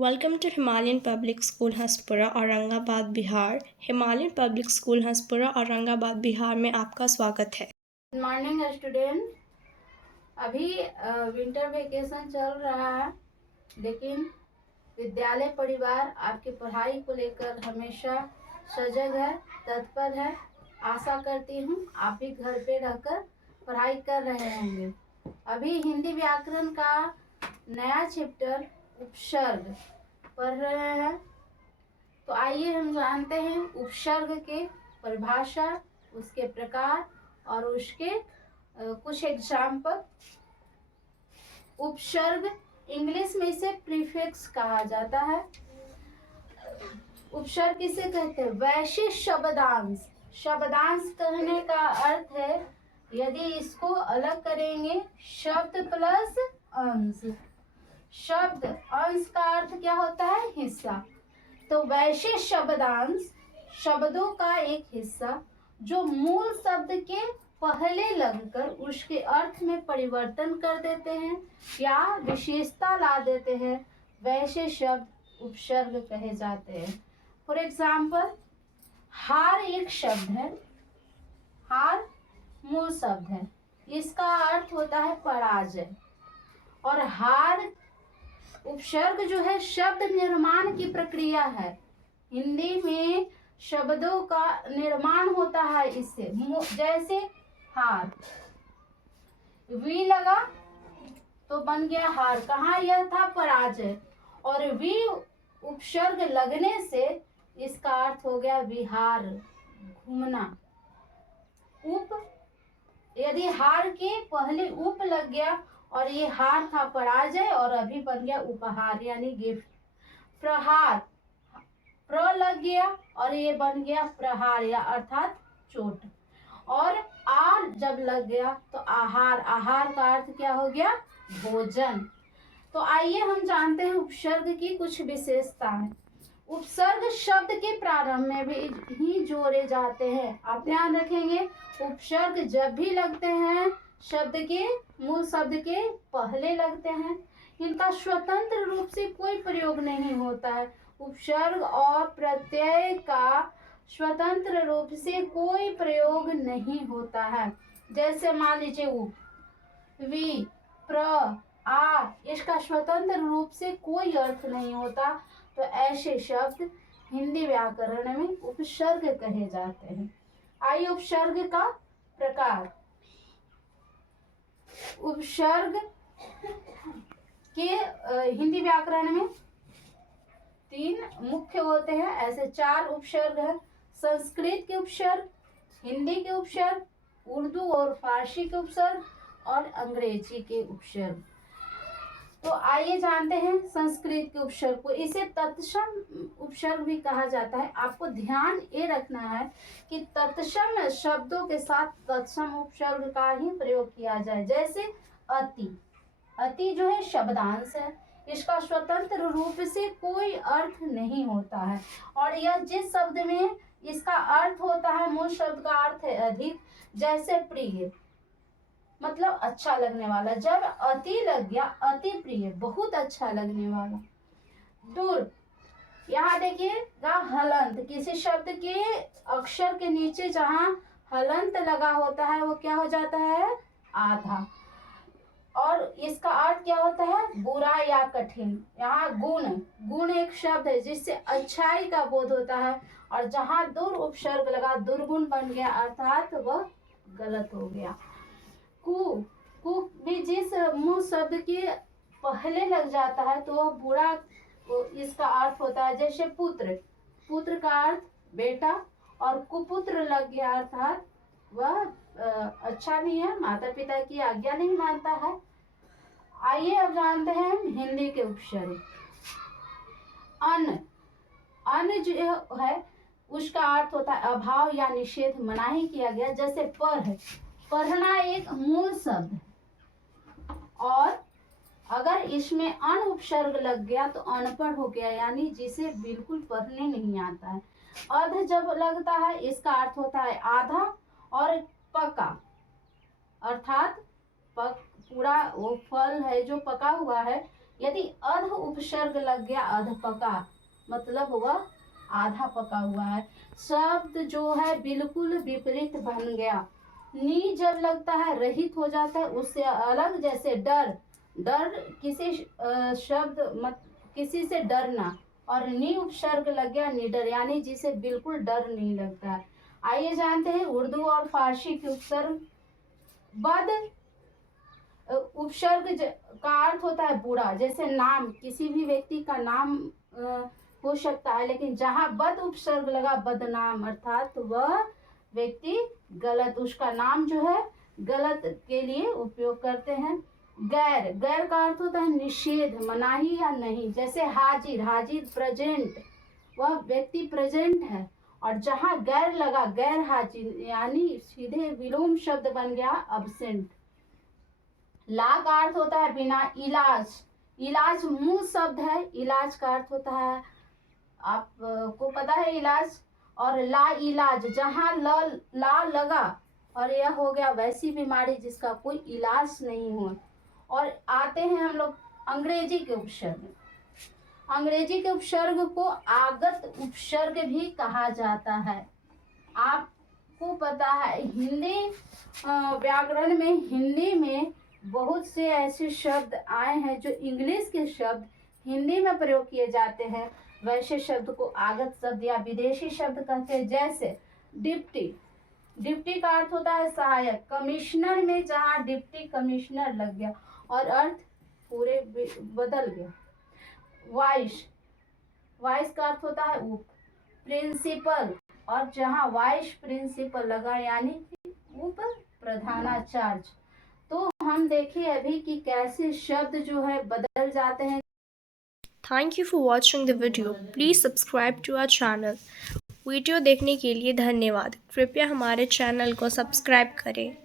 Welcome to Himalayan Public School Hanspura Aurangabad Bihar. Himalayan public school Hanspura Aurangabad Bihar में आपका स्वागत है। Good morning student. अभी विंटर वेकेशन चल रहा है, लेकिन विद्यालय परिवार आपकी पढ़ाई को लेकर हमेशा सजग है, तत्पर है। आशा करती हूँ आप भी घर पे रहकर पढ़ाई कर रहे होंगे। अभी हिंदी व्याकरण का नया चैप्टर उपसर्ग पढ़ रहे हैं, तो आइए हम जानते हैं उपसर्ग के परिभाषा, उसके प्रकार और उसके कुछ एग्जाम्पल। उपसर्ग इंग्लिश में इसे प्रीफिक्स कहा जाता है। उपसर्ग किसे कहते हैं? वैशिष्ट शब्दांश। शब्दांश कहने का अर्थ है, यदि इसको अलग करेंगे, शब्द प्लस अंश। शब्द अंश का अर्थ क्या होता है? हिस्सा। तो वैशिष्ट शब्दांश शब्दों का एक हिस्सा जो मूल शब्द के पहले लगकर उसके अर्थ में परिवर्तन कर देते हैं या विशेषता ला देते हैं, वैसे शब्द उपसर्ग कहे जाते हैं। फॉर एग्जाम्पल, हार एक शब्द है। हार मूल शब्द है, इसका अर्थ होता है पराजय। और हार उपसर्ग जो है शब्द निर्माण की प्रक्रिया है। हिंदी में शब्दों का निर्माण होता है इससे। जैसे हार, वी लगा तो बन गया हार। कहाँ? यह था पराजय। और वी उपसर्ग लगने से इसका अर्थ हो गया विहार, घूमना। उप, यदि हार के पहले उप लग गया और ये हार था पराजय और अभी बन गया उपहार यानी गिफ्ट। प्रहार, प्र लग गया और ये बन गया प्रहार या अर्थात चोट। और आर जब लग गया तो आहार। आहार का अर्थ क्या हो गया? भोजन। तो आइए हम जानते हैं उपसर्ग की कुछ विशेषताएं। उपसर्ग शब्द के प्रारंभ में भी ही जोड़े जाते हैं। आप ध्यान रखेंगे, उपसर्ग जब भी लगते हैं शब्द के मूल शब्द के पहले लगते हैं। इनका स्वतंत्र रूप से कोई प्रयोग नहीं होता है। उपसर्ग और प्रत्यय का स्वतंत्र रूप से कोई प्रयोग नहीं होता है। जैसे मान लीजिए उप, वी, प्र, आ, इसका स्वतंत्र रूप से कोई अर्थ नहीं होता, तो ऐसे शब्द हिंदी व्याकरण में उपसर्ग कहे जाते हैं। आइए उपसर्ग का प्रकार। उपसर्ग के हिंदी व्याकरण में 3 मुख्य होते हैं। ऐसे 4 उपसर्ग हैं। संस्कृत के उपसर्ग, हिंदी के उपसर्ग, उर्दू और फारसी के उपसर्ग और अंग्रेजी के उपसर्ग। तो आइए जानते हैं संस्कृत के उपसर्ग को। इसे तत्सम उपसर्ग भी कहा जाता है। आपको ध्यान ये रखना है कि तत्सम शब्दों के साथ तत्सम उपसर्ग का ही प्रयोग किया जाए। जैसे अति, अति जो है शब्दांश है, इसका स्वतंत्र रूप से कोई अर्थ नहीं होता है। और यह जिस शब्द में इसका अर्थ होता है, मूल शब्द का अर्थ है अधिक। जैसे प्रिय मतलब अच्छा लगने वाला, जब अति लग गया अति प्रिय, बहुत अच्छा लगने वाला। दूर, यहाँ देखिएगा हलंत, किसी शब्द के अक्षर के नीचे जहाँ हलंत लगा होता है वो क्या हो जाता है? आधा। और इसका अर्थ क्या होता है? बुरा या कठिन। यहाँ गुण, गुण एक शब्द है जिससे अच्छाई का बोध होता है, और जहाँ दुर उपसर्ग लगा दुर्गुण बन गया, अर्थात वह गलत हो गया। कु, कु भी जिस मूल शब्द के पहले लग जाता है तो वह बुरा इसका अर्थ होता है। जैसे पुत्र, पुत्र का अर्थ बेटा, और कुपुत्र लग गया अर्थात वह अच्छा नहीं है, माता पिता की आज्ञा नहीं मानता है। आइए अब जानते हैं हिंदी के उपसर्ग। अन, अन जो है उसका अर्थ होता है अभाव या निषेध, मनाही किया गया। जैसे पढ़, पढ़ना एक मूल शब्द है, और अगर इसमें अन उपसर्ग लग गया तो अनपढ़ हो गया, यानी जिसे बिल्कुल पढ़ने नहीं आता है। अध जब लगता है इसका अर्थ होता है आधा। और पका अर्थात पूरा वो फल है जो पका हुआ है, यदि अध उपसर्ग लग गया, अधपका मतलब वह आधा पका हुआ है। शब्द जो है बिल्कुल विपरीत बन गया। नी जब लगता है रहित हो जाता है, उससे अलग, जैसे डर, डर किसी किसी से डरना, और नी उपसर्ग लग गया निडर, यानी जिसे बिल्कुल डर नहीं लगता है। आइए जानते हैं उर्दू और फारसी के उपसर्ग। बद उपसर्ग का अर्थ होता है बुरा, जैसे नाम, किसी भी व्यक्ति का नाम हो सकता है, लेकिन जहां बद उपसर्ग लगा, बदनाम, अर्थात वह व्यक्ति गलत, उसका नाम जो है गलत के लिए उपयोग करते हैं। गैर, गैर का अर्थ होता है निषेध, मनाही या नहीं, जैसे हाजिर, हाजिर प्रेजेंट, वह व्यक्ति प्रेजेंट है, और जहां गैर लगा, गैर हाजिर, यानी सीधे विलोम शब्द बन गया अब्सेंट। ला का अर्थ होता है बिना, इलाज, इलाज मूल शब्द है, इलाज का अर्थ होता है, आपको पता है इलाज। और ला इलाज, जहां ला लगा और यह हो गया वैसी बीमारी जिसका कोई इलाज नहीं हो। और आते हैं हम लोग अंग्रेजी के उपसर्ग। अंग्रेजी के उपसर्ग को आगत उपसर्ग भी कहा जाता है। आपको पता है हिंदी व्याकरण में, हिंदी में बहुत से ऐसे शब्द आए हैं जो इंग्लिश के शब्द हिंदी में प्रयोग किए जाते हैं, वैसे शब्द को आगत शब्द या विदेशी शब्द कहते हैं। जैसे डिप्टी, डिप्टी का अर्थ होता है सहायक, कमिश्नर में जहाँ डिप्टी कमिश्नर लग गया और अर्थ पूरे बदल गया। वाइस, वाइस का अर्थ होता है उप। प्रिंसिपल, और जहाँ वाइस प्रिंसिपल लगा यानी कि उप प्रधानाचार्य। तो हम देखिए अभी कि कैसे शब्द जो है बदल जाते हैं। Thank you for watching the video. Please subscribe to our channel. Video देखने के लिए धन्यवाद। कृपया हमारे चैनल को सब्सक्राइब करें।